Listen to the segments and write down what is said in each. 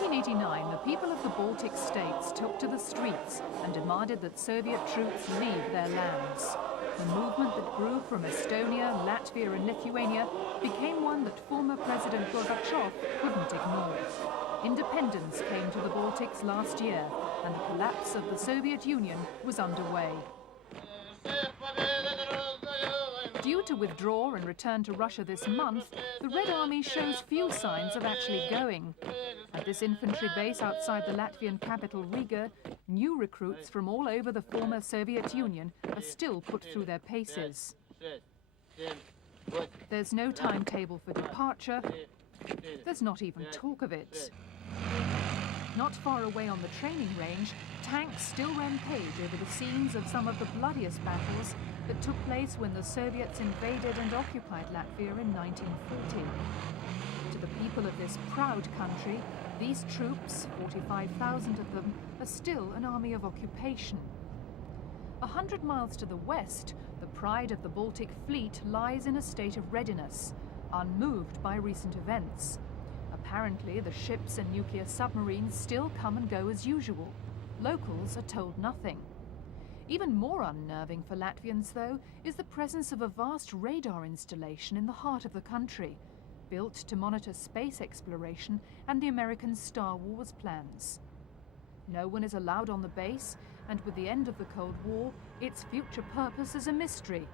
1989, the people of the Baltic states took to the streets and demanded that Soviet troops leave their lands. The movement that grew from Estonia, Latvia and Lithuania became one that former President Gorbachev couldn't ignore. Independence came to the Baltics last year, and the collapse of the Soviet Union was underway. Due to withdraw and return to Russia this month, the Red Army shows few signs of actually going. At this infantry base outside the Latvian capital Riga, new recruits from all over the former Soviet Union are still put through their paces. There's no timetable for departure. There's not even talk of it. Not far away on the training range, tanks still rampage over the scenes of some of the bloodiest battles that took place when the Soviets invaded and occupied Latvia in 1940. To the people of this proud country, these troops, 45,000 of them, are still an army of occupation. 100 miles to the west, the pride of the Baltic fleet lies in a state of readiness, unmoved by recent events. Apparently, the ships and nuclear submarines still come and go as usual. Locals are told nothing. Even more unnerving for Latvians, though, is the presence of a vast radar installation in the heart of the country, built to monitor space exploration and the American Star Wars plans. No one is allowed on the base, and with the end of the Cold War, its future purpose is a mystery.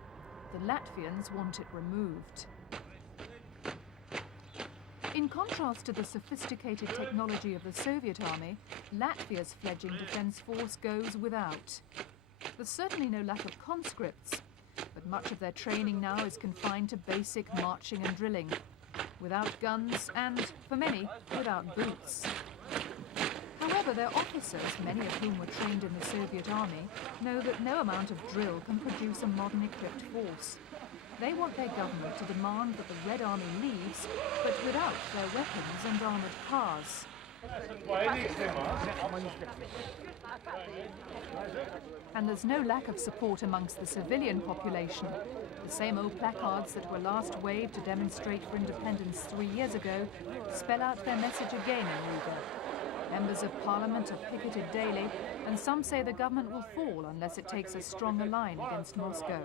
The Latvians want it removed. In contrast to the sophisticated technology of the Soviet army, Latvia's fledgling defence force goes without. There's certainly no lack of conscripts, but much of their training now is confined to basic marching and drilling, without guns and, for many, without boots. However, their officers, many of whom were trained in the Soviet army, know that no amount of drill can produce a modern equipped force. They want their government to demand that the Red Army leaves, but without their weapons and armoured cars. And there's no lack of support amongst the civilian population. The same old placards that were last waved to demonstrate for independence 3 years ago spell out their message again in Riga. Members of parliament are picketed daily, and some say the government will fall unless it takes a stronger line against Moscow.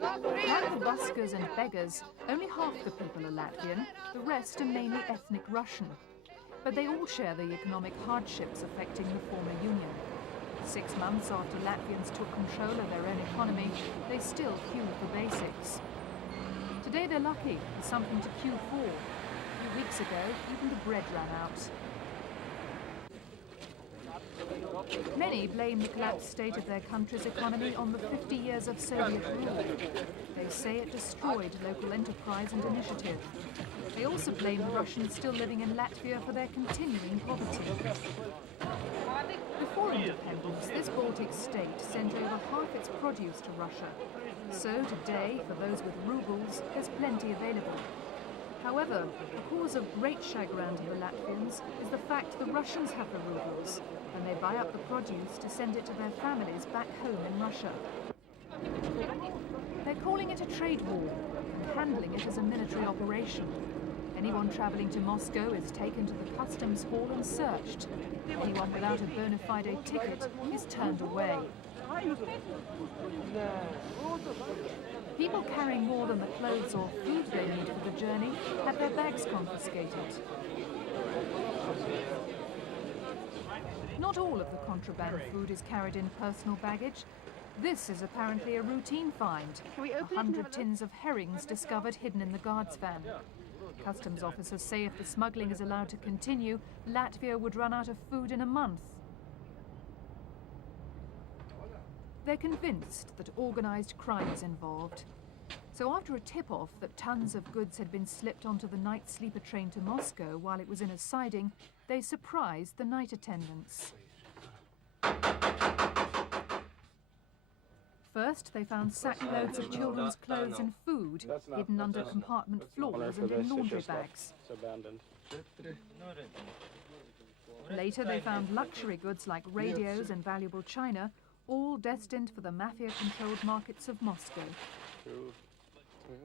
Like the buskers and beggars, only half the people are Latvian, the rest are mainly ethnic Russian. But they all share the economic hardships affecting the former Union. 6 months after Latvians took control of their own economy, they still queue for basics. Today they're lucky, there's something to queue for. A few weeks ago, even the bread ran out. Many blame the collapsed state of their country's economy on the 50 years of Soviet rule. They say it destroyed local enterprise and initiative. They also blame the Russians still living in Latvia for their continuing poverty. Before independence, this Baltic state sent over half its produce to Russia. So today, for those with rubles, there's plenty available. However, the cause of great chagrin to the Latvians is the fact the Russians have the rubles, and they buy up the produce to send it to their families back home in Russia. They're calling it a trade war and handling it as a military operation. Anyone travelling to Moscow is taken to the customs hall and searched. Anyone without a bona fide ticket is turned away. People carrying more than the clothes or food they need for the journey have their bags confiscated. Not all of the contraband food is carried in personal baggage. This is apparently a routine find. 100 tins of herrings discovered hidden in the guard's van. Customs officers say if the smuggling is allowed to continue, Latvia would run out of food in a month. They're convinced that organised crime is involved. So after a tip-off that tons of goods had been slipped onto the night sleeper train to Moscow while it was in a siding, they surprised the night attendants. First, they found sackloads of children's clothes and food hidden under compartment floors and in laundry bags. Later, they found luxury goods like radios and valuable china, all destined for the mafia-controlled markets of Moscow.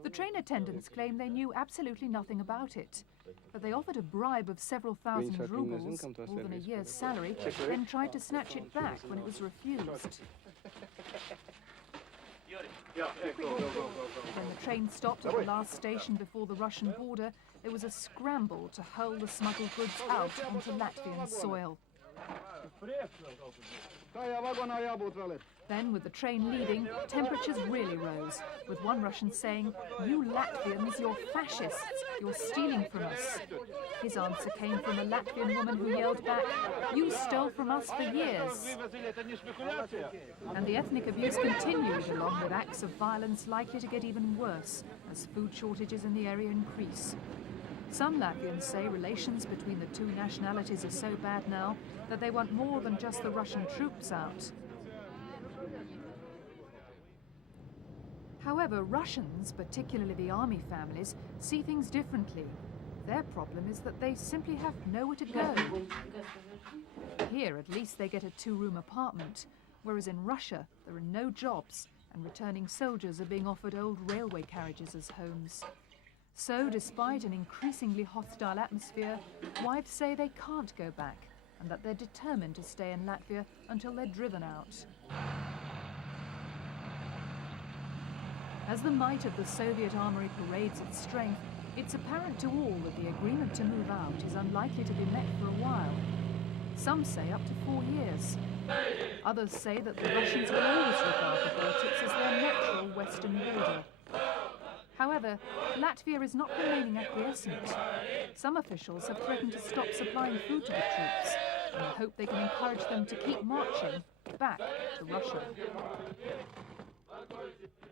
The train attendants claim they knew absolutely nothing about it, but they offered a bribe of several thousand rubles, more than a year's salary, then tried to snatch it back when it was refused. When the train stopped at the last station before the Russian border, there was a scramble to hurl the smuggled goods out onto Latvian soil. Then, with the train leaving, temperatures really rose, with one Russian saying, "You Latvians, you're fascists, you're stealing from us." His answer came from a Latvian woman who yelled back, "You stole from us for years." And the ethnic abuse continued, along with acts of violence likely to get even worse as food shortages in the area increase. Some Latvians say relations between the two nationalities are so bad now that they want more than just the Russian troops out. However, Russians, particularly the army families, see things differently. Their problem is that they simply have nowhere to go. Here, at least, they get a two-room apartment, whereas in Russia, there are no jobs, and returning soldiers are being offered old railway carriages as homes. So, despite an increasingly hostile atmosphere, wives say they can't go back, and that they're determined to stay in Latvia until they're driven out. As the might of the Soviet armory parades its strength, it's apparent to all that the agreement to move out is unlikely to be met for a while. Some say up to 4 years. Others say that the Russians will always regard the Baltics as their natural western border. However, Latvia is not remaining acquiescent. Some officials have threatened to stop supplying food to the troops, and hope they can encourage them to keep marching back to Russia.